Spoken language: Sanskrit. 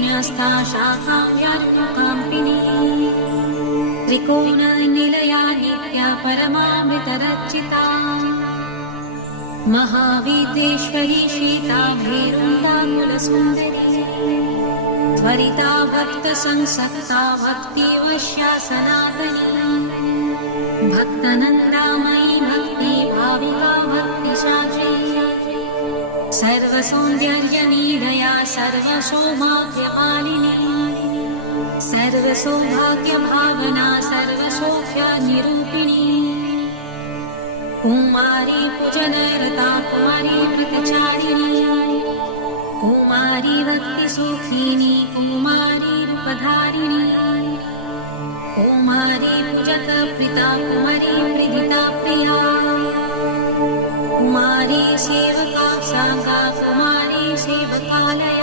त्रिकोणस्था शाखाव्यात्मकाम्पिनी त्रिकोणनिलया नित्या परमामृतरचिता महाविद्येश्वरी श्वेताभैरुण्डाकुलसुन्दरी त्वरिता भक्तसंसक्ता भक्तिवश्या सनातनी भक्तनन्दामयी भक्ति भाविका भक्तिशाची सर्वसौन्दर्यनिलया सर्वसौभाग्यमालिनी सर्वसौभाग्यभावना सर्वसौख्यनिरूपिणी कुमारी पूजनरता कुमारी व्रतचारिणी कुमारी भक्तिसुखिनी कुमारी रूपधारिणी कुमारी पूजकप्रीता कुमारी प्रीदिता प्रिया कुमारी सेवका साङ्गा कुमारी सेवकालया